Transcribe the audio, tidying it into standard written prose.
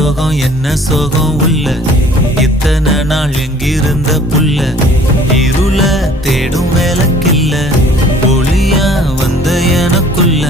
சோகம் என்ன சோகம் உள்ள இத்தனை நாள் எங்கிருந்த புள்ள இருள தேடும் வேலைக்கில்ல ஒளியா வந்த எனக்குள்ள